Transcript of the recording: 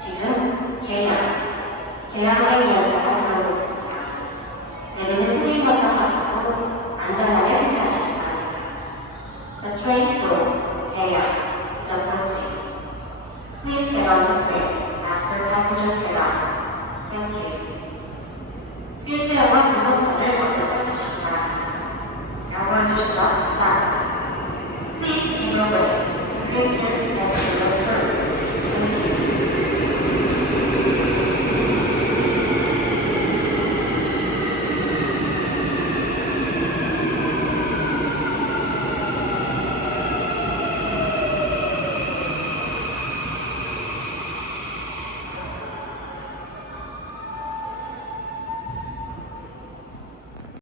지금 계약의 열차가 들어오고 있습니다. 내리는 승객 버튼을 안전하게 세차하시기 바랍니다. The train from 계약 is approaching. Please get on the train after passengers get off. Thank you. 휠체어와 등본선을 먼저 펴주시기 바랍니다. 양보해 주셔서 감사합니다. Please give your way to wheelchairs